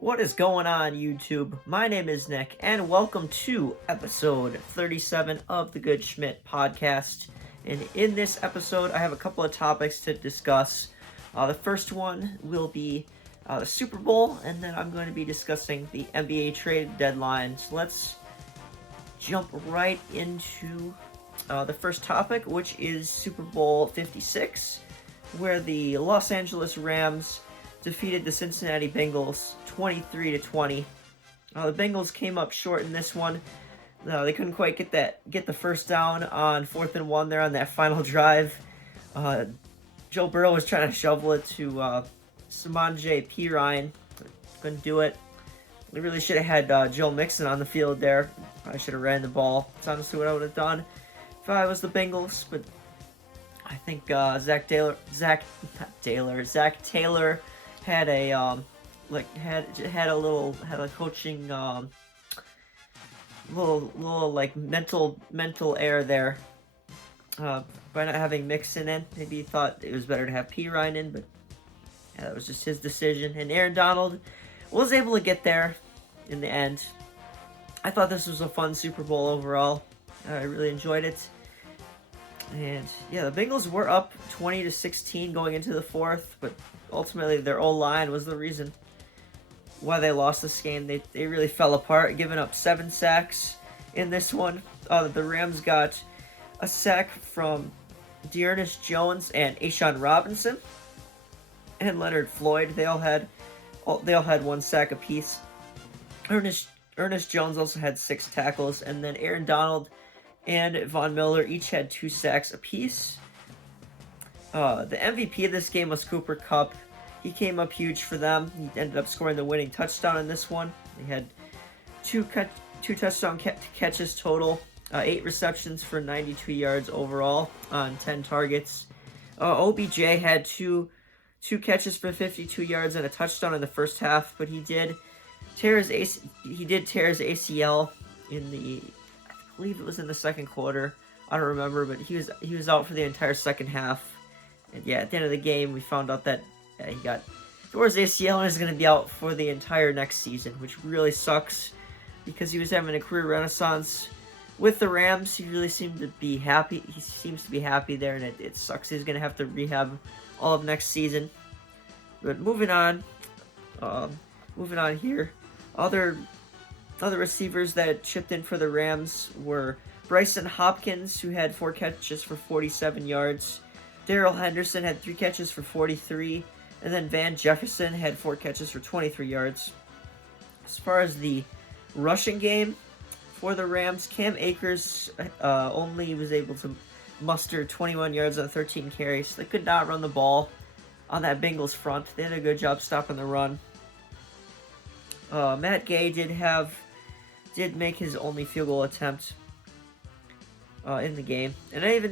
What is going on, YouTube? My name is Nick, and welcome to episode 37 of the Good Schmidt podcast. And in this episode, I have a couple of topics to discuss. The first one will be the Super Bowl, and then I'm going to be discussing the NBA trade deadline. So let's jump right into the first topic, which is Super Bowl 56, where the Los Angeles Rams defeated the Cincinnati Bengals 23-20. The Bengals came up short in this one. They couldn't quite get the first down on 4th and 1 there on that final drive. Joe Burrow was trying to shovel it to Samaje Perine. Couldn't do it. We really should have had Joe Mixon on the field there. Probably should have ran the ball. That's honestly what I would have done if I was the Bengals. But I think Zach Taylor had a coaching little like mental error there by not having Mixon in. Maybe he thought it was better to have Perine in, but yeah, that was just his decision. And Aaron Donald was able to get there in the end. I thought this was a fun Super Bowl overall. I really enjoyed it. And yeah, the Bengals were up 20-16 going into the fourth, but ultimately their O-line was the reason why they lost this game. They really fell apart, giving up 7 sacks in this one. The Rams got a sack from Dearness Jones and Ashawn Robinson and Leonard Floyd. They all had 1 sack apiece. Ernest Jones also had 6 tackles, and then Aaron Donald and Von Miller each had 2 sacks apiece. The MVP of this game was Cooper Kupp. He came up huge for them. He ended up scoring the winning touchdown in this one. He had 2 touchdown catches total, 8 receptions for 92 yards overall on 10 targets. OBJ had two catches for 52 yards and a touchdown in the first half, but he did tear his ACL in the, I believe it was in the second quarter. I don't remember, but he was out for the entire second half. And yeah, at the end of the game, we found out that he tore his ACL and is going to be out for the entire next season, which really sucks because he was having a career renaissance with the Rams. He really seemed to be happy. He seems to be happy there, and it sucks. He's going to have to rehab all of next season. But moving on here, other receivers that chipped in for the Rams were Bryson Hopkins, who had 4 catches for 47 yards. Darrell Henderson had 3 catches for 43, and then Van Jefferson had 4 catches for 23 yards. As far as the rushing game for the Rams, Cam Akers only was able to muster 21 yards on 13 carries. They could not run the ball on that Bengals front. They did a good job stopping the run. Matt Gay did make his only field goal attempt in the game, and forgot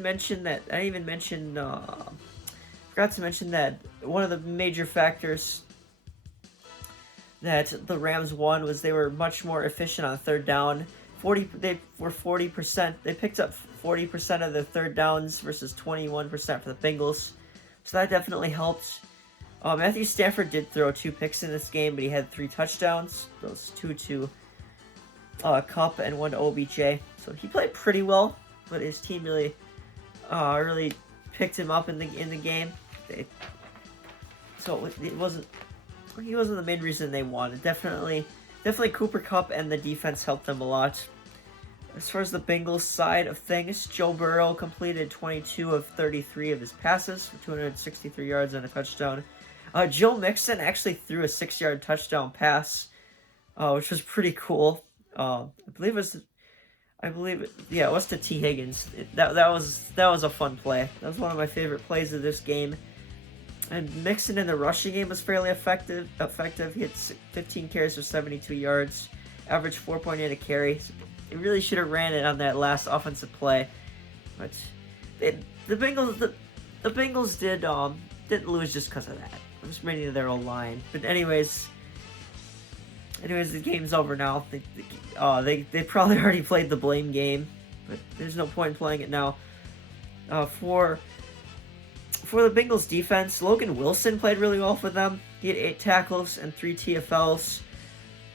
to mention that one of the major factors that the Rams won was they were much more efficient on third down. They were 40%. They picked up 40% of their third downs versus 21% for the Bengals, so that definitely helped. Matthew Stafford did throw 2 picks in this game, but he had 3 touchdowns. Those 2 to Kupp and 1 to OBJ. So he played pretty well, but his team really picked him up in the game. He wasn't the main reason they won. Definitely Cooper Kupp and the defense helped them a lot. As far as the Bengals side of things, Joe Burrow completed 22 of 33 of his passes for 263 yards and a touchdown. Joe Mixon actually threw a 6-yard touchdown pass, which was pretty cool. I believe it was to T. Higgins. That was a fun play. That was one of my favorite plays of this game. And Mixon in the rushing game was fairly effective. He had 15 carries for 72 yards, averaged 4.8 a carry. So they really should have ran it on that last offensive play, but the Bengals didn't lose just because of that. I'm just reading their own line. But anyways, the game's over now. They probably already played the blame game, but there's no point in playing it now. For the Bengals defense, Logan Wilson played really well for them. He had 8 tackles and 3 TFLs.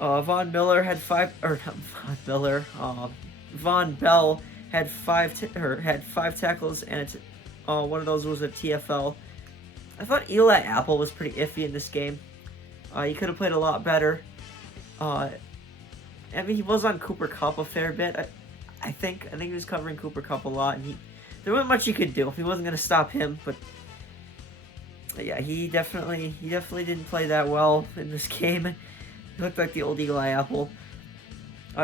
Von Miller had five, or not Von Miller. Von Bell had five tackles, and one of those was a TFL. I thought Eli Apple was pretty iffy in this game. He could have played a lot better. I mean, he was on Cooper Kupp a fair bit. I think he was covering Cooper Kupp a lot, and there wasn't much he could do. He wasn't going to stop him, but yeah, he definitely didn't play that well in this game. He looked like the old Eli Apple.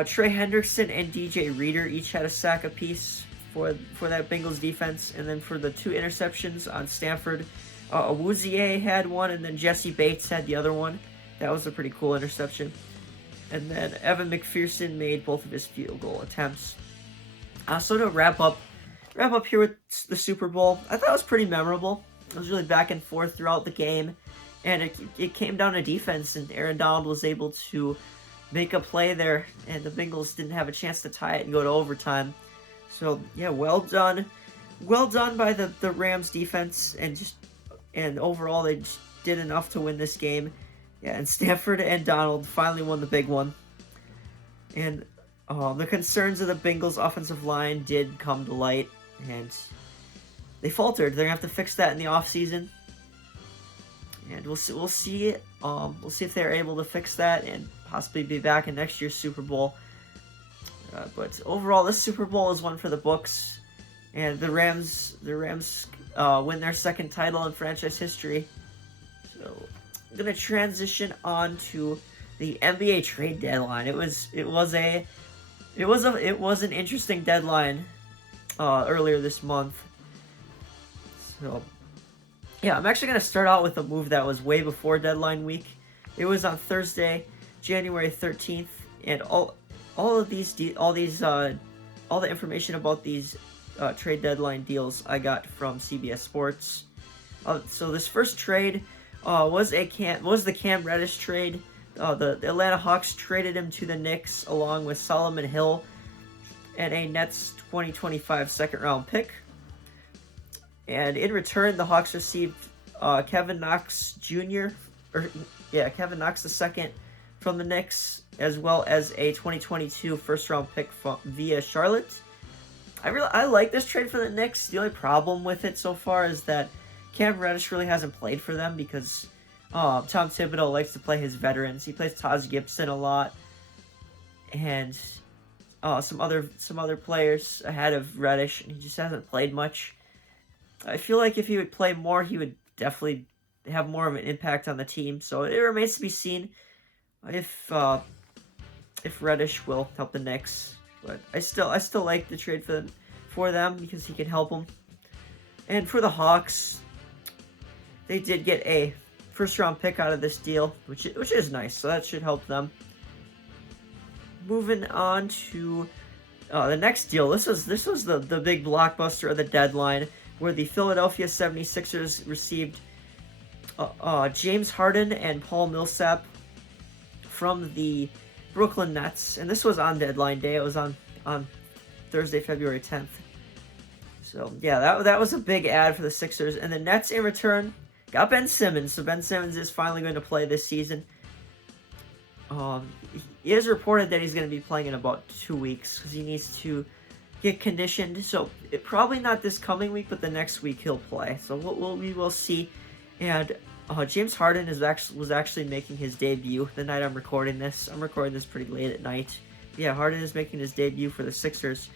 Trey Hendrickson and DJ Reader each had a sack apiece for that Bengals defense, and then for the 2 interceptions on Stanford, Awuzie had one, and then Jesse Bates had the other one. That was a pretty cool interception. And then Evan McPherson made both of his field goal attempts. So to wrap up here with the Super Bowl, I thought it was pretty memorable. It was really back and forth throughout the game, and it came down to defense, and Aaron Donald was able to make a play there, and the Bengals didn't have a chance to tie it and go to overtime. So yeah, well done by the Rams defense, and overall they just did enough to win this game. Yeah, and Stanford and Donald finally won the big one. And the concerns of the Bengals offensive line did come to light, and they faltered. They're gonna have to fix that in the offseason. And we'll see if they're able to fix that and possibly be back in next year's Super Bowl. But overall, this Super Bowl is one for the books, and the Rams win their 2nd title in franchise history. So I'm gonna transition on to the NBA trade deadline. It was an interesting deadline earlier this month. So yeah, I'm actually going to start out with a move that was way before deadline week. It was on Thursday, January 13th, and all the information about these trade deadline deals I got from CBS Sports. So this first trade was the Cam Reddish trade. The Atlanta Hawks traded him to the Knicks along with Solomon Hill and a Nets 2025 second-round pick. And in return, the Hawks received Kevin Knox II from the Knicks, as well as a 2022 first-round pick via Charlotte. I like this trade for the Knicks. The only problem with it so far is that Cam Reddish really hasn't played for them because Tom Thibodeau likes to play his veterans. He plays Taj Gibson a lot, and some other players ahead of Reddish, and he just hasn't played much. I feel like if he would play more, he would definitely have more of an impact on the team. So it remains to be seen if Reddish will help the Knicks. But I still like the trade for them because he can help them. And for the Hawks, they did get a first-round pick out of this deal, which is nice. So that should help them. Moving on to the next deal. This was the big blockbuster of the deadline, where the Philadelphia 76ers received James Harden and Paul Millsap from the Brooklyn Nets. And this was on deadline day. It was on Thursday, February 10th. So, yeah, that was a big ad for the Sixers. And the Nets, in return, got Ben Simmons. So Ben Simmons is finally going to play this season. It is reported that he's going to be playing in about 2 weeks because he needs to get conditioned. So probably not this coming week, but the next week he'll play. So we will see. And James Harden was actually making his debut the night I'm recording this. I'm recording this pretty late at night. Yeah, Harden is making his debut for the Sixers.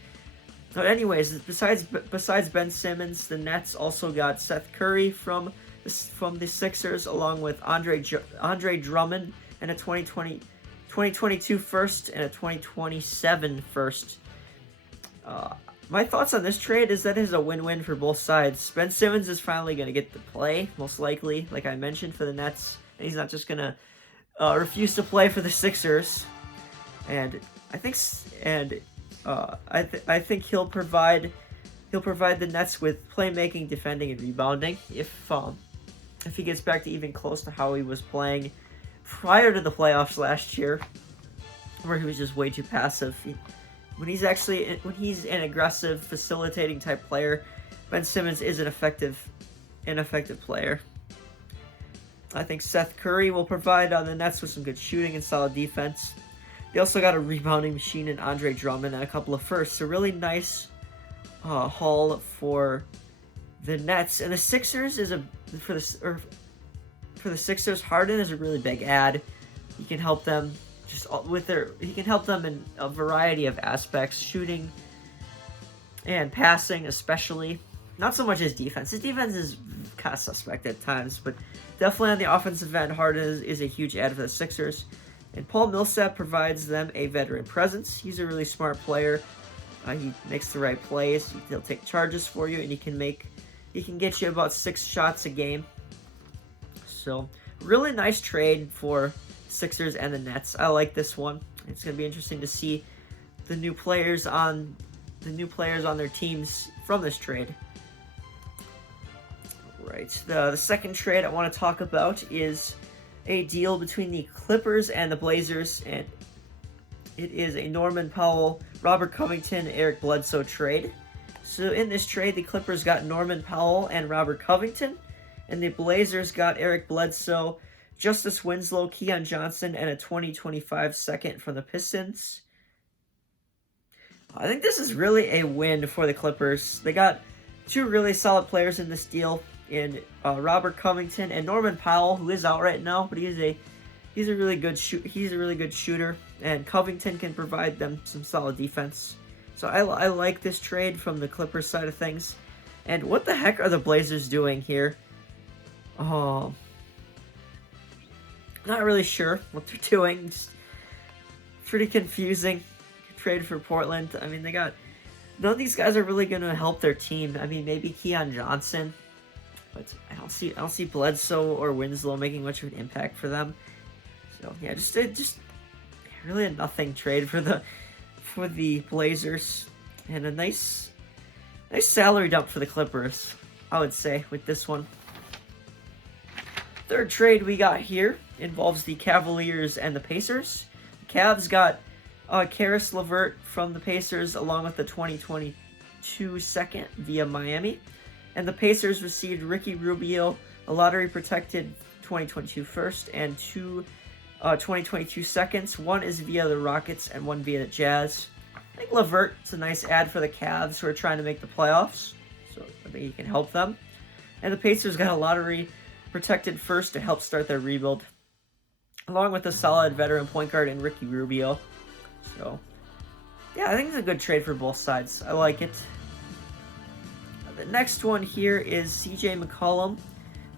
But anyways, besides Ben Simmons, the Nets also got Seth Curry from the Sixers, along with Andre Drummond and a 2022 first and a 2027 first. My thoughts on this trade is that it is a win-win for both sides. Ben Simmons is finally going to get to play, most likely, like I mentioned, for the Nets. And he's not just going to refuse to play for the Sixers. And I think he'll provide the Nets with playmaking, defending, and rebounding if he gets back to even close to how he was playing prior to the playoffs last year, where he was just way too passive. When he's an aggressive, facilitating type player, Ben Simmons is an effective player. I think Seth Curry will provide the Nets with some good shooting and solid defense. They also got a rebounding machine in Andre Drummond and a couple of firsts. A really nice haul for the Nets. And the Sixers is for the Sixers, Harden is a really big add. He can help them he can help them in a variety of aspects, shooting and passing especially. Not so much his defense. His defense is kind of suspect at times, but definitely on the offensive end, Harden is a huge add for the Sixers. And Paul Millsap provides them a veteran presence. He's a really smart player. He makes the right plays. He'll take charges for you, and he can get you about 6 shots a game. So, really nice trade for Sixers and the Nets. I like this one. It's going to be interesting to see the new players on their teams from this trade. Right. The second trade I want to talk about is a deal between the Clippers and the Blazers, and it is a Norman Powell, Robert Covington, Eric Bledsoe trade. So in this trade, the Clippers got Norman Powell and Robert Covington, and the Blazers got Eric Bledsoe, Justice Winslow, Keon Johnson, and a 2025 second from the Pistons. I think this is really a win for the Clippers. They got 2 really solid players in this deal in Robert Covington and Norman Powell, who is out right now, but he's a really good shooter, and Covington can provide them some solid defense. So I like this trade from the Clippers side of things. And what the heck are the Blazers doing here? Not really sure what they're doing. It's pretty confusing. Trade for Portland. I mean, none of these guys are really going to help their team. I mean, maybe Keon Johnson, but I don't see Bledsoe or Winslow making much of an impact for them. So yeah, just really a nothing trade for the Blazers, and a nice salary dump for the Clippers, I would say, with this one. Third trade we got here involves the Cavaliers and the Pacers. The Cavs got Karis LeVert from the Pacers along with the 2022 second via Miami. And the Pacers received Ricky Rubio, a lottery-protected 2022 first, and 2 2022 seconds. One is via the Rockets and one via the Jazz. I think LeVert is a nice add for the Cavs, who are trying to make the playoffs, so I think he can help them. And the Pacers got a lottery-protected first to help start their rebuild, along with a solid veteran point guard in Ricky Rubio. So, yeah, I think it's a good trade for both sides. I like it. The next one here is CJ McCollum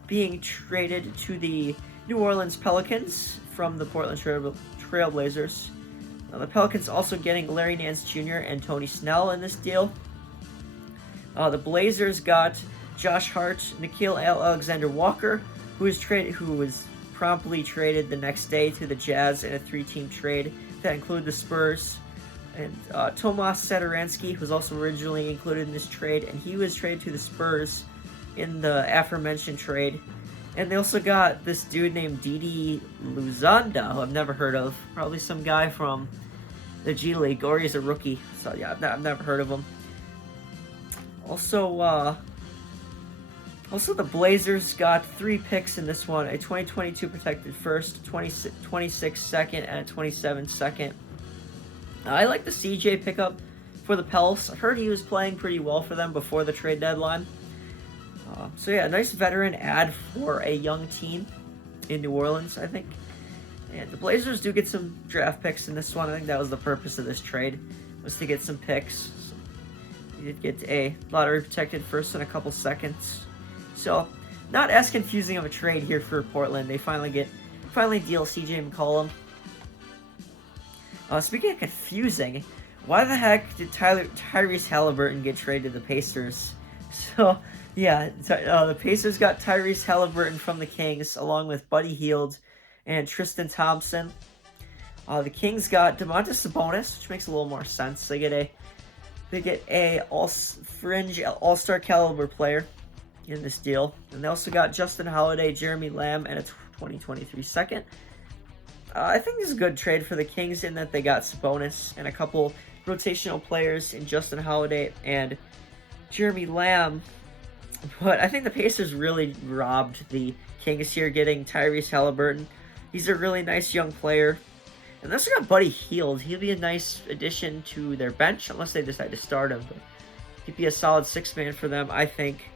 being traded to the New Orleans Pelicans from the Portland Trailblazers. The Pelicans also getting Larry Nance Jr. and Tony Snell in this deal. The Blazers got Josh Hart, Nickeil Alexander-Walker, who was promptly traded the next day to the Jazz in a 3-team trade that included the Spurs. And Tomas Satoransky was also originally included in this trade, and he was traded to the Spurs in the aforementioned trade. And they also got this dude named Didi Luzanda, who I've never heard of. Probably some guy from the G League, or he's a rookie. So yeah, I've never heard of him. Also, the Blazers got 3 picks in this one: a 2022 protected first, 26 second, and a 27 second. I like the CJ pickup for the Pels. I heard he was playing pretty well for them before the trade deadline. So yeah, nice veteran add for a young team in New Orleans, I think. And the Blazers do get some draft picks in this one. I think that was the purpose of this trade, was to get some picks. So you did get a lottery protected first and a couple seconds. So not as confusing of a trade here for Portland. They finally deal CJ McCollum. Speaking of confusing, why the heck did Tyrese Halliburton get traded to the Pacers? So, yeah, the Pacers got Tyrese Halliburton from the Kings, along with Buddy Hield and Tristan Thompson. The Kings got Domantas Sabonis, which makes a little more sense. They get a fringe all-star caliber player in this deal. And they also got Justin Holiday, Jeremy Lamb, and a 2023 second. I think this is a good trade for the Kings in that they got Sabonis and a couple rotational players in Justin Holiday and Jeremy Lamb. But I think the Pacers really robbed the Kings here getting Tyrese Halliburton. He's a really nice young player. And they also got Buddy Hield. He'll be a nice addition to their bench, unless they decide to start him. But he'd be a solid 6-man for them, I think.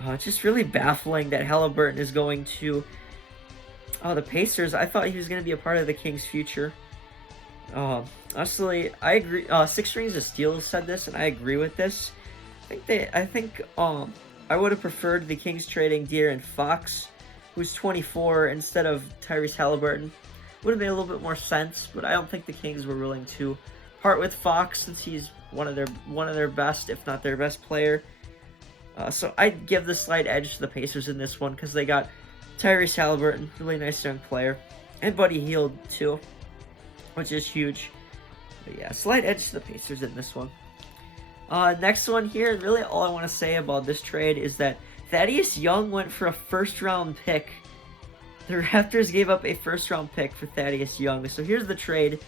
It's just really baffling that Halliburton is going to the Pacers. I thought he was going to be a part of the Kings' future. Honestly, I agree. Six Rings of Steel said this, and I agree with this. I think I would have preferred the Kings trading De'Aaron Fox, who's 24, instead of Tyrese Halliburton. Would have made a little bit more sense, but I don't think the Kings were willing to part with Fox since he's one of their best, if not their best player. So I'd give the slight edge to the Pacers in this one because they got Tyrese Halliburton, really nice young player, and Buddy Hield too, which is huge. But yeah, slight edge to the Pacers in this one. Next one here, really all I want to say about this trade is that Thaddeus Young went for a first-round pick. The Raptors gave up a first-round pick for Thaddeus Young. So here's the trade.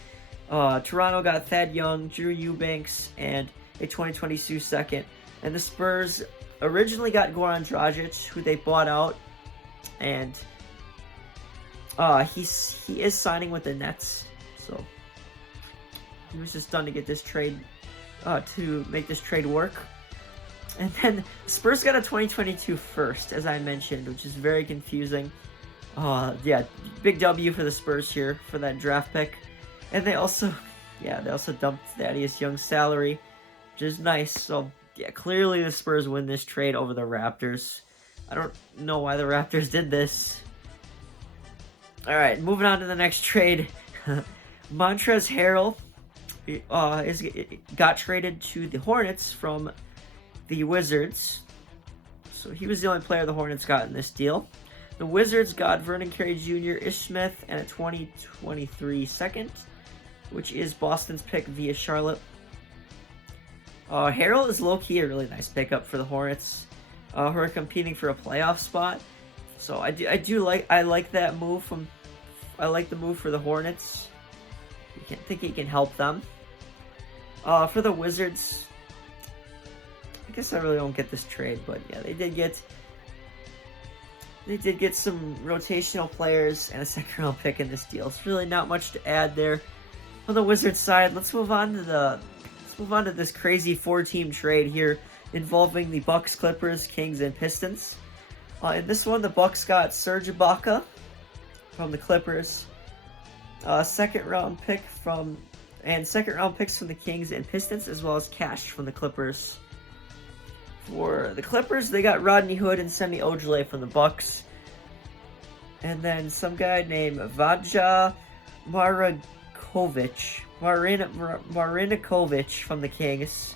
Toronto got Thad Young, Drew Eubanks, and a 2022 second. And the Spurs originally got Goran Dragic, who they bought out. And he is signing with the Nets. So he was just done to get this trade, to make this trade work. And then the Spurs got a 2022 first, as I mentioned, which is very confusing. Yeah, big W for the Spurs here for that draft pick. And they also dumped Thaddeus Young's salary, which is nice. So, yeah, clearly the Spurs win this trade over the Raptors. I don't know why the Raptors did this. All right, moving on to the next trade. Montrezl Harrell got traded to the Hornets from the Wizards. So he was the only player the Hornets got in this deal. The Wizards got Vernon Carey Jr., Ish Smith, and a 2023 second, which is Boston's pick via Charlotte. Harrell is low-key a really nice pickup for the Hornets, who are competing for a playoff spot. So I like that move I like the move for the Hornets. I think he can help them. For the Wizards, I guess I really don't get this trade, but yeah, they did get some rotational players and a second-round pick in this deal. It's really not much to add there. On the Wizards side, let's move on to this crazy 4-team trade here involving the Bucks, Clippers, Kings, and Pistons. In this one, the Bucks got Serge Ibaka from the Clippers, second-round picks from the Kings and Pistons, as well as cash from the Clippers. For the Clippers, they got Rodney Hood and Semi Ojeleye from the Bucks, and then some guy named Vadja Marinovic from the Kings.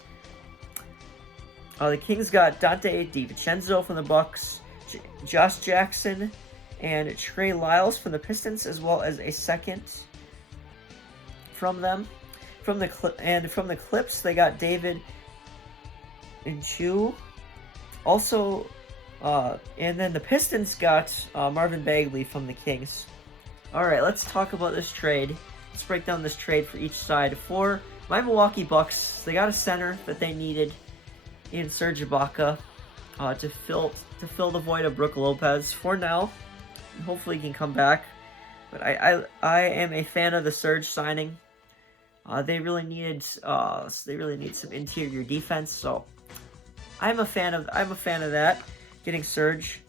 The Kings got Dante DiVincenzo from the Bucks, Josh Jackson, and Trey Lyles from the Pistons, as well as a second from them. From the Clips, they got David Nju. Also, and then the Pistons got Marvin Bagley from the Kings. All right, let's talk about this trade. Let's break down this trade for each side. For my Milwaukee Bucks, they got a center that they needed in Serge Ibaka to fill the void of Brook Lopez for now. Hopefully, he can come back. But I am a fan of the Serge signing. They really need some interior defense, so I'm a fan of that. Getting Serge.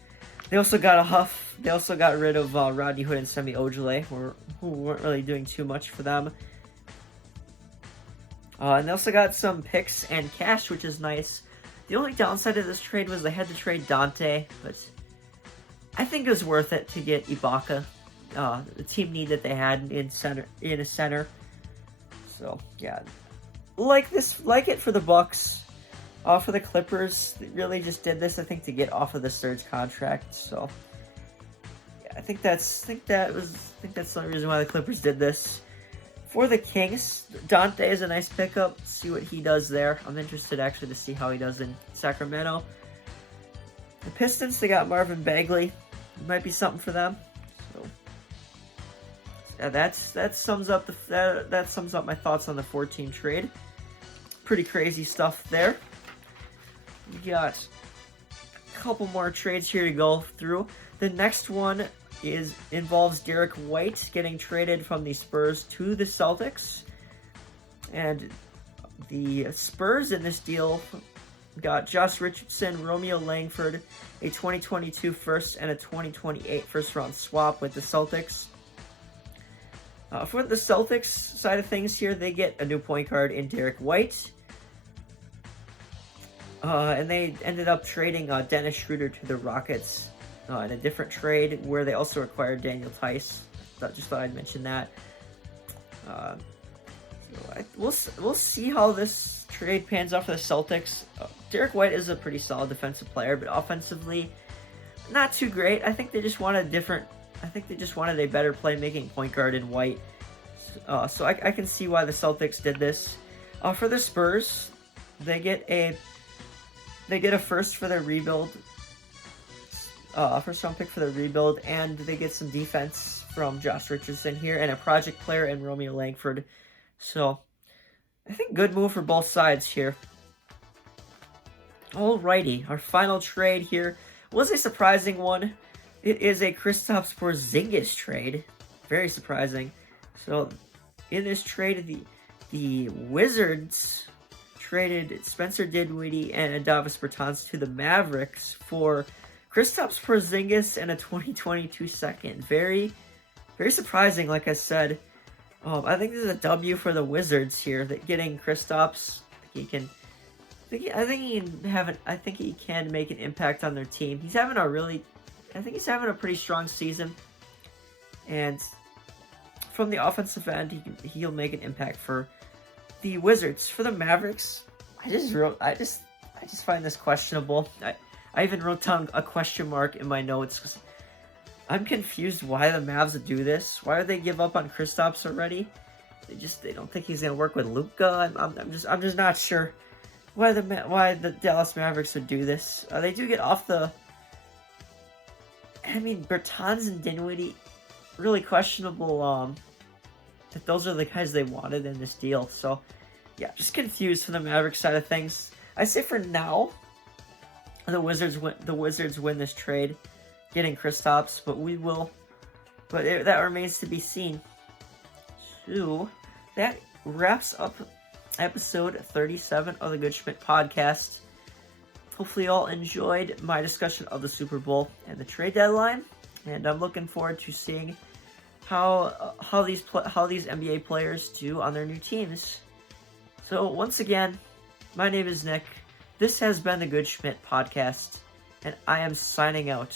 They also got rid of Rodney Hood and Semi Ojeleye, who weren't really doing too much for them. And they also got some picks and cash, which is nice. The only downside of this trade was they had to trade Dante, but I think it was worth it to get Ibaka, the team need that they had in a center. So yeah, like it for the Bucks. For the Clippers, they really just did this, I think, to get off of the Serge contract. So yeah, I think that's the only reason why the Clippers did this. For the Kings, Dante is a nice pickup. See what he does there. I'm interested actually to see how he does in Sacramento. The Pistons, they got Marvin Bagley. Might be something for them. So yeah, that sums up my thoughts on the 4-team trade. Pretty crazy stuff there. We got a couple more trades here to go through. The next one involves Derek White getting traded from the Spurs to the Celtics. And the Spurs in this deal got Josh Richardson, Romeo Langford, a 2022 first and a 2028 first round swap with the Celtics. For the Celtics side of things here, they get a new point guard in Derek White. And they ended up trading Dennis Schroeder to the Rockets in a different trade where they also acquired Daniel Tice. Just thought I'd mention that. We'll see how this trade pans out for the Celtics. Derek White is a pretty solid defensive player, but offensively, not too great. I think they just wanted a better playmaking point guard in White. So I can see why the Celtics did this. For the Spurs, they get a first for their rebuild, first round pick for their rebuild, and they get some defense from Josh Richardson here and a project player in Romeo Langford. So I think good move for both sides here. Alrighty, our final trade here was a surprising one. It is a Kristaps Porzingis trade. Very surprising. So in this trade, the Wizards traded Spencer Dinwiddie and Davis Bertans to the Mavericks for Kristaps Porzingis and a 2022 second. Very, very surprising, like I said. I think this is a W for the Wizards here. That getting Kristaps, I think he can make an impact on their team. He's having a pretty strong season, and from the offensive end, he'll make an impact for the Wizards. For the Mavericks, I just find this questionable. I even wrote down a question mark in my notes because I'm confused why the Mavs would do this. Why would they give up on Kristaps already? They don't think he's gonna work with Luka. I'm just not sure why the Dallas Mavericks would do this. They do get off the. I mean, Bertans and Dinwiddie, really questionable. That those are the guys they wanted in this deal. So, yeah, just confused from the Mavericks side of things. I say for now, the Wizards win this trade, getting Kristaps, but that remains to be seen. So that wraps up episode 37 of the Good Schmidt podcast. Hopefully you all enjoyed my discussion of the Super Bowl and the trade deadline, and I'm looking forward to seeing how these NBA players do on their new teams. So once again, my name is Nick. This has been the Good Schmidt podcast, and I am signing out.